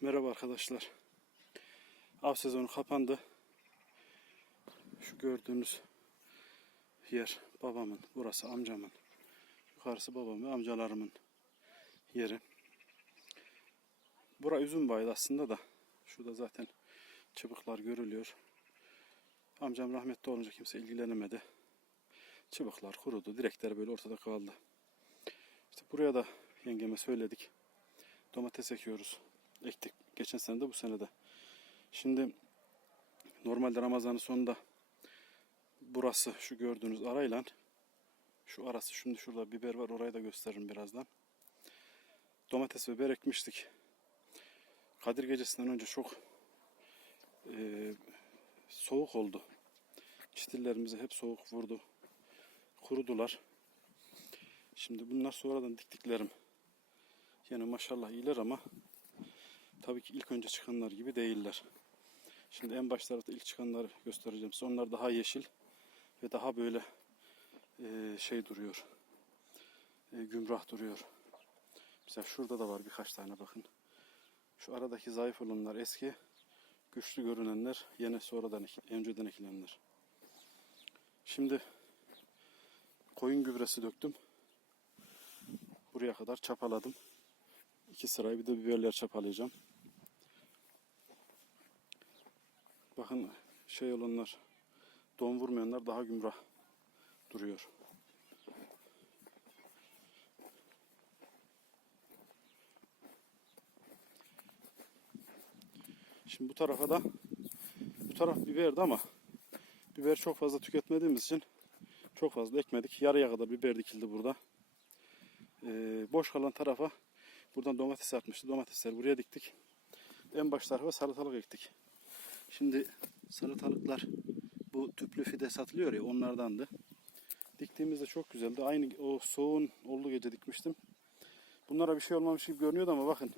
Merhaba arkadaşlar. Av sezonu kapandı. Şu gördüğünüz yer babamın, burası amcamın. Yukarısı babam ve amcalarımın yeri. Bura üzüm bağı aslında da. Şurada zaten çıbıklar görülüyor. Amcam rahmetli olunca kimse ilgilenemedi. Çıbıklar kurudu. Direkler böyle ortada kaldı. İşte buraya da yengeme söyledik. Domates ekiyoruz. Ektik. Geçen sene de bu sene de. Şimdi normalde Ramazan'ın sonunda burası şu gördüğünüz arayla şu arası şimdi şurada biber var orayı da gösteririm birazdan. Domates ve biber ekmiştik. Kadir gecesinden önce çok eee, soğuk oldu. Çitillerimize hep soğuk vurdu. Kurudular. Şimdi bunlar sonradan diktiklerim. Yani maşallah iyiler ama tabii ki ilk önce çıkanlar gibi değiller. Şimdi en başlarda ilk çıkanları göstereceğim size. Onlar daha yeşil ve daha böyle eee, şey duruyor. Eee, gümrah duruyor. Mesela şurada da var birkaç tane bakın. Şu aradaki zayıf olanlar eski, güçlü görünenler yine sonradan önceden ekilenler. Şimdi koyun gübresi döktüm. Buraya kadar çapaladım. İki sırayı bir de biberler çapalayacağım. Bakın şey olanlar, don vurmayanlar daha gümrah duruyor. Şimdi bu tarafa da bu taraf biberdi ama biber çok fazla tüketmediğimiz için çok fazla ekmedik. Yarıya kadar biber dikildi burada. Ee, boş kalan tarafa buradan domates atmıştı. Domatesleri buraya diktik. En baş tarafa salatalık ektik. Şimdi salatalıklar bu tüplü fide satılıyor ya onlardandı. Diktiğimizde çok güzeldi. Aynı o soğuğun olduğu gece dikmiştim. Bunlara bir şey olmamış gibi görünüyordu ama bakın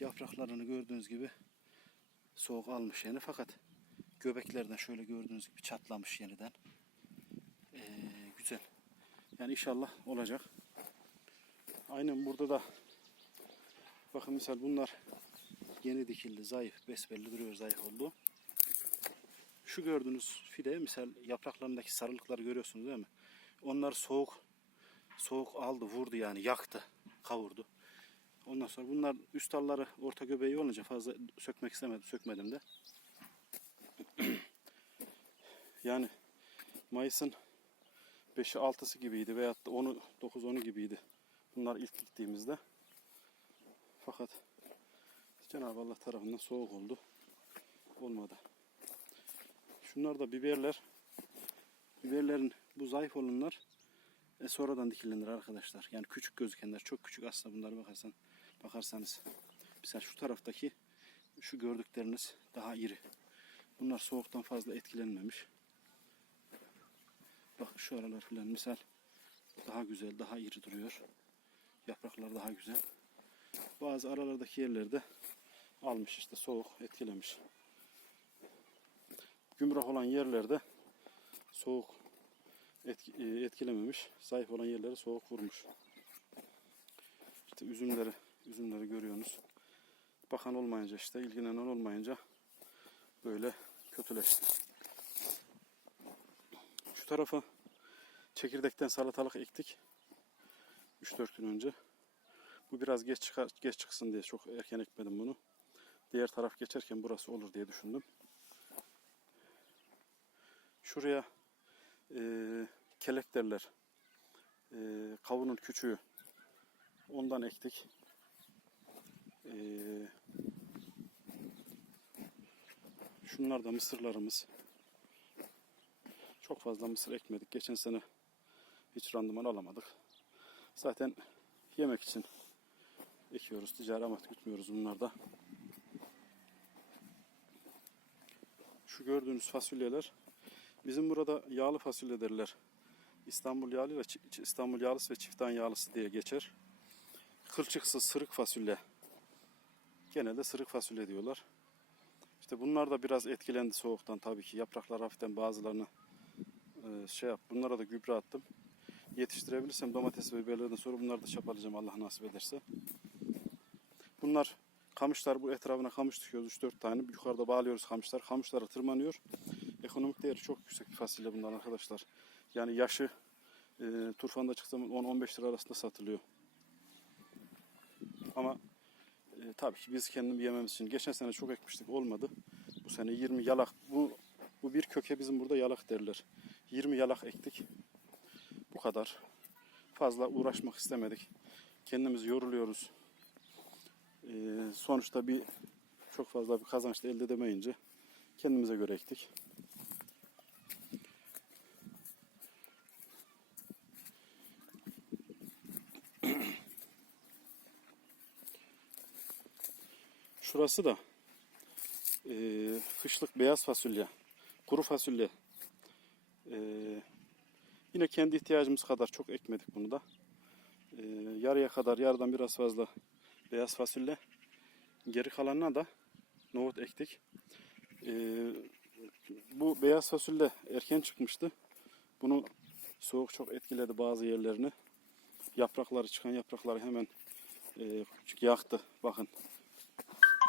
yapraklarını gördüğünüz gibi soğuk almış yani fakat göbeklerden şöyle gördüğünüz gibi çatlamış yeniden. Ee, güzel. Yani inşallah olacak. Aynen burada da bakın misal bunlar yeni dikildi, zayıf, besbelli duruyor, zayıf oldu. Şu gördüğünüz fide misal yapraklarındaki sarılıkları görüyorsunuz değil mi? Onlar soğuk soğuk aldı, vurdu yani yaktı, kavurdu. Ondan sonra bunlar üst dalları orta göbeği olunca fazla sökmek istemedim, sökmedim de. yani Mayıs'ın 5'i 6'sı gibiydi veyahut da 10'u 9-10'u gibiydi. Bunlar ilk gittiğimizde. Fakat Cenab-ı Allah tarafından soğuk oldu. Olmadı. Şunlar da biberler. Biberlerin bu zayıf olanlar e, sonradan dikilenir arkadaşlar. Yani küçük gözükenler çok küçük aslında bunlara bakarsan bakarsanız. Mesela şu taraftaki şu gördükleriniz daha iri. Bunlar soğuktan fazla etkilenmemiş. Bak şu aralar filan misal daha güzel, daha iri duruyor. Yapraklar daha güzel. Bazı aralardaki yerlerde almış işte soğuk etkilemiş. Gümrah olan yerlerde soğuk e, etkilememiş. Zayıf olan yerlere soğuk vurmuş. İşte üzümleri, üzümleri görüyorsunuz. Bakan olmayınca işte ilgilenen olmayınca böyle kötüleşti. Şu tarafa çekirdekten salatalık ektik. 3-4 gün önce. Bu biraz geç çıkar, geç çıksın diye çok erken ekmedim bunu. Diğer taraf geçerken burası olur diye düşündüm. Şuraya e, kelek derler. E, kavunun küçüğü. Ondan ektik. E, şunlar da mısırlarımız. Çok fazla mısır ekmedik. Geçen sene hiç randıman alamadık. Zaten yemek için ekiyoruz. Ticari amaç gütmüyoruz bunlarda. Gördüğünüz fasulyeler bizim burada yağlı fasulye derler. İstanbul yağlı ve İstanbul yağlısı ve çiftan yağlısı diye geçer. Kılçıksız sırık fasulye. Genelde sırık fasulye diyorlar. İşte bunlar da biraz etkilendi soğuktan tabii ki. Yapraklar hafiften bazılarını e, şey yap. Bunlara da gübre attım. Yetiştirebilirsem domates ve biberlerden sonra bunları da çapalayacağım Allah nasip ederse. Bunlar Kamışlar bu etrafına kamış dikiyoruz 3-4 tane. Yukarıda bağlıyoruz kamışlar. Kamışlara tırmanıyor. Ekonomik değeri çok yüksek bir fasulye bunlar arkadaşlar. Yani yaşı e, turfanda çıksa 10-15 lira arasında satılıyor. Ama e, tabii ki biz kendimiz yememiz için. Geçen sene çok ekmiştik olmadı. Bu sene 20 yalak. Bu bu bir köke bizim burada yalak derler. 20 yalak ektik. Bu kadar. Fazla uğraşmak istemedik. Kendimiz yoruluyoruz. Ee, sonuçta bir çok fazla bir kazanç da elde edemeyince kendimize göre ektik. Şurası da eee kışlık beyaz fasulye, kuru fasulye. Eee, yine kendi ihtiyacımız kadar çok ekmedik bunu da. Eee, yarıya kadar, yarıdan biraz fazla beyaz fasulye. Geri kalanına da nohut ektik. Eee, bu beyaz fasulye erken çıkmıştı. Bunu soğuk çok etkiledi bazı yerlerini. Yaprakları çıkan yaprakları hemen eee, yaktı. Bakın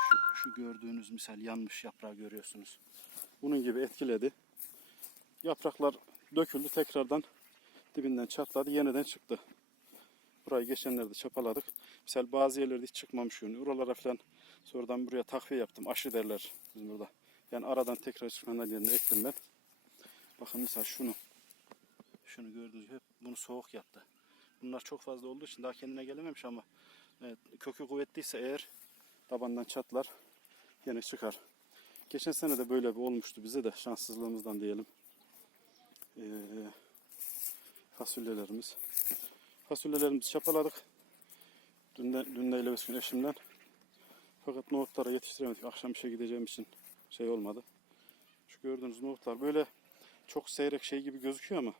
şu, şu gördüğünüz misal yanmış yaprağı görüyorsunuz. Bunun gibi etkiledi. Yapraklar döküldü tekrardan dibinden çatladı yeniden çıktı. Burayı geçenlerde çapaladık. Misal bazı yerlerde hiç çıkmamış yönü. Oralara falan sonradan buraya takviye yaptım. Aşı derler bizim burada. Yani aradan tekrar çıkanlar yerine ektim ben. Bakın mesela şunu. Şunu gördüğünüz gibi bunu soğuk yaptı. Bunlar çok fazla olduğu için daha kendine gelememiş ama evet, kökü kuvvetliyse eğer tabandan çatlar yine çıkar. Geçen sene de böyle bir olmuştu bize de şanssızlığımızdan diyelim. Ee, fasulyelerimiz. Fasulyelerimizi çapaladık. Dün de, dün de ile gün eşimden. Fakat nohutlara yetiştiremedik. Akşam işe gideceğim için şey olmadı. Şu gördüğünüz nohutlar böyle çok seyrek şey gibi gözüküyor ama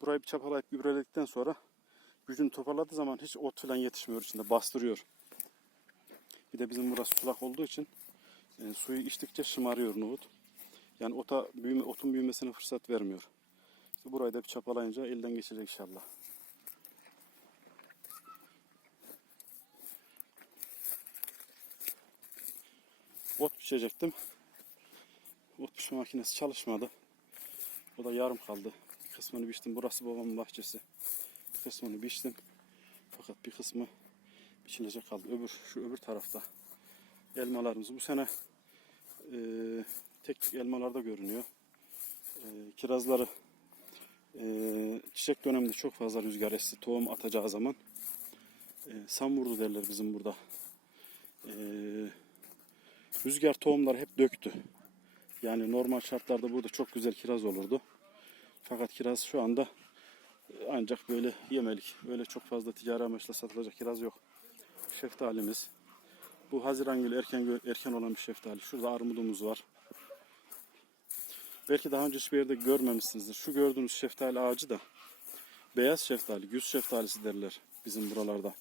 burayı bir çapalayıp gübreledikten sonra gücünü toparladığı zaman hiç ot falan yetişmiyor içinde. Bastırıyor. Bir de bizim burası sulak olduğu için e, suyu içtikçe şımarıyor nohut. Yani ota büyüme, otun büyümesine fırsat vermiyor. İşte burayı da bir çapalayınca elden geçecek inşallah. Ot biçecektim. Ot biçme makinesi çalışmadı. O da yarım kaldı. Bir kısmını biçtim. Burası babamın bahçesi. Bir kısmını biçtim. Fakat bir kısmı biçilecek kaldı. Öbür şu öbür tarafta elmalarımız bu sene e, tek elmalarda görünüyor. E, kirazları e, çiçek döneminde çok fazla rüzgar esti. Tohum atacağı zaman e, sam vurdu derler bizim burada. E, rüzgar tohumları hep döktü. Yani normal şartlarda burada çok güzel kiraz olurdu. Fakat kiraz şu anda ancak böyle yemelik. Öyle çok fazla ticari amaçla satılacak kiraz yok. Şeftalimiz. Bu Haziran gibi erken erken olan bir şeftali. Şurada armudumuz var. Belki daha önce hiçbir yerde görmemişsinizdir. Şu gördüğünüz şeftali ağacı da beyaz şeftali, güz şeftalisi derler bizim buralarda.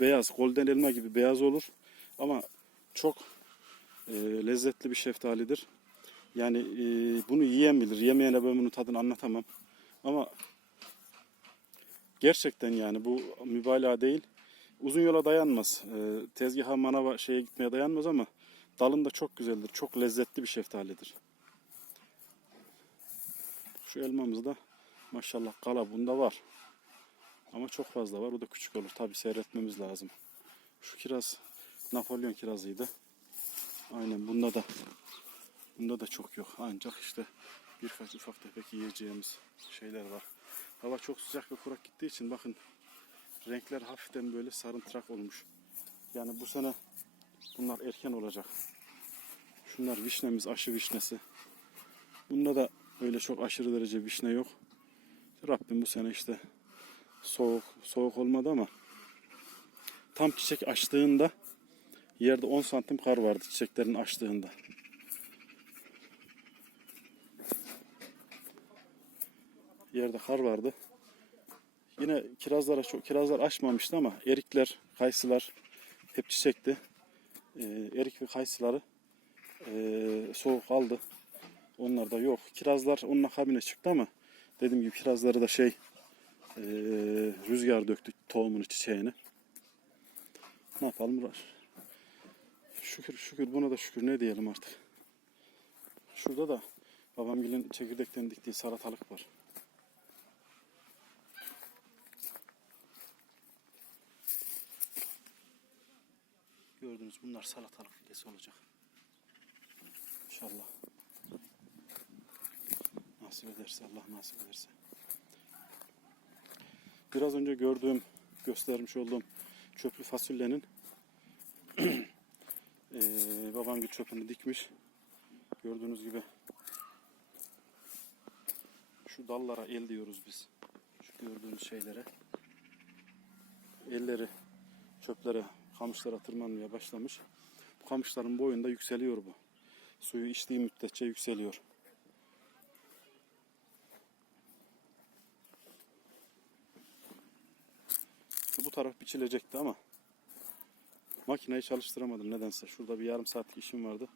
Beyaz, golden elma gibi beyaz olur ama çok e, lezzetli bir şeftalidir. Yani e, bunu yiyen bilir. Yemeyene ben bunun tadını anlatamam. Ama gerçekten yani bu mübalağa değil. Uzun yola dayanmaz. E, tezgaha manava şeye gitmeye dayanmaz ama dalın da çok güzeldir. Çok lezzetli bir şeftalidir. Şu elmamız da maşallah kala bunda var. Ama çok fazla var. O da küçük olur. Tabi seyretmemiz lazım. Şu kiraz Napolyon kirazıydı. Aynen bunda da bunda da çok yok. Ancak işte birkaç ufak tefek yiyeceğimiz şeyler var. Hava çok sıcak ve kurak gittiği için bakın renkler hafiften böyle sarımtırak olmuş. Yani bu sene bunlar erken olacak. Şunlar vişnemiz, aşı vişnesi. Bunda da öyle çok aşırı derece vişne yok. Rabbim bu sene işte soğuk soğuk olmadı ama tam çiçek açtığında yerde 10 santim kar vardı çiçeklerin açtığında. Yerde kar vardı. Yine kirazlara çok kirazlar açmamıştı ama erikler, kayısılar hep çiçekti. Ee, erik ve kayısıları ee, soğuk aldı. Onlar da yok. Kirazlar onun akabine çıktı ama dediğim gibi kirazları da şey ee, rüzgar döktü tohumunu çiçeğini. Ne yapalım? Şükür şükür buna da şükür ne diyelim artık. Şurada da babamgilin çekirdekten diktiği salatalık var. Gördünüz bunlar salatalık fidesi olacak. İnşallah. Nasip ederse Allah nasip ederse. Biraz önce gördüğüm, göstermiş olduğum çöplü fasulyenin babam bir çöpünü dikmiş. Gördüğünüz gibi şu dallara el diyoruz biz. Şu gördüğünüz şeylere. Elleri çöplere, kamışlara tırmanmaya başlamış. Bu kamışların boyunda yükseliyor bu. Suyu içtiği müddetçe yükseliyor. Bu taraf biçilecekti ama makineyi çalıştıramadım nedense. Şurada bir yarım saatlik işim vardı.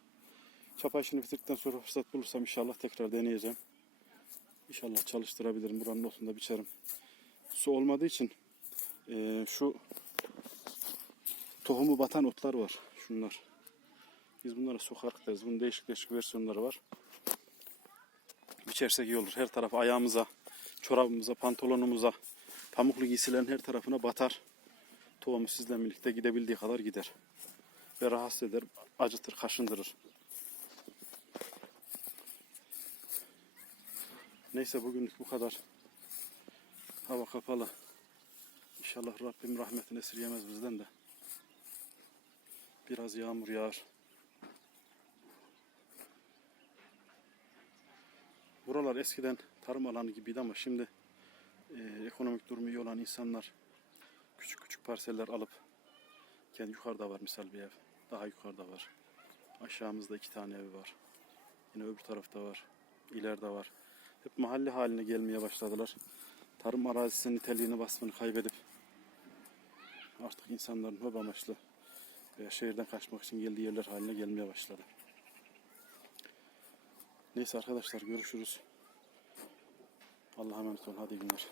Çapa işini bitirdikten sonra fırsat bulursam inşallah tekrar deneyeceğim. İnşallah çalıştırabilirim. Buranın otunda biçerim. Su olmadığı için eee, şu tohumu batan otlar var. Şunlar. Biz bunlara sokarık deriz. Bunun değişik değişik versiyonları var. Biçersek iyi olur. Her taraf ayağımıza, çorabımıza, pantolonumuza, pamuklu giysilerin her tarafına batar. Tohumu sizle birlikte gidebildiği kadar gider. Ve rahatsız eder, acıtır, kaşındırır. Neyse bugünlük bu kadar. Hava kapalı. İnşallah Rabbim rahmetini esirgemez bizden de. Biraz yağmur yağar. Buralar eskiden tarım alanı gibiydi ama şimdi e, ekonomik durumu iyi olan insanlar küçük küçük parseller alıp kendi yukarıda var misal bir ev. Daha yukarıda var. Aşağımızda iki tane ev var. Yine öbür tarafta var. İleride var. Hep mahalle haline gelmeye başladılar. Tarım arazisinin niteliğini vasfını kaybedip artık insanların hobi amaçlı veya şehirden kaçmak için geldiği yerler haline gelmeye başladı. Neyse arkadaşlar görüşürüz. Allah'a emanet olun. Hadi günler.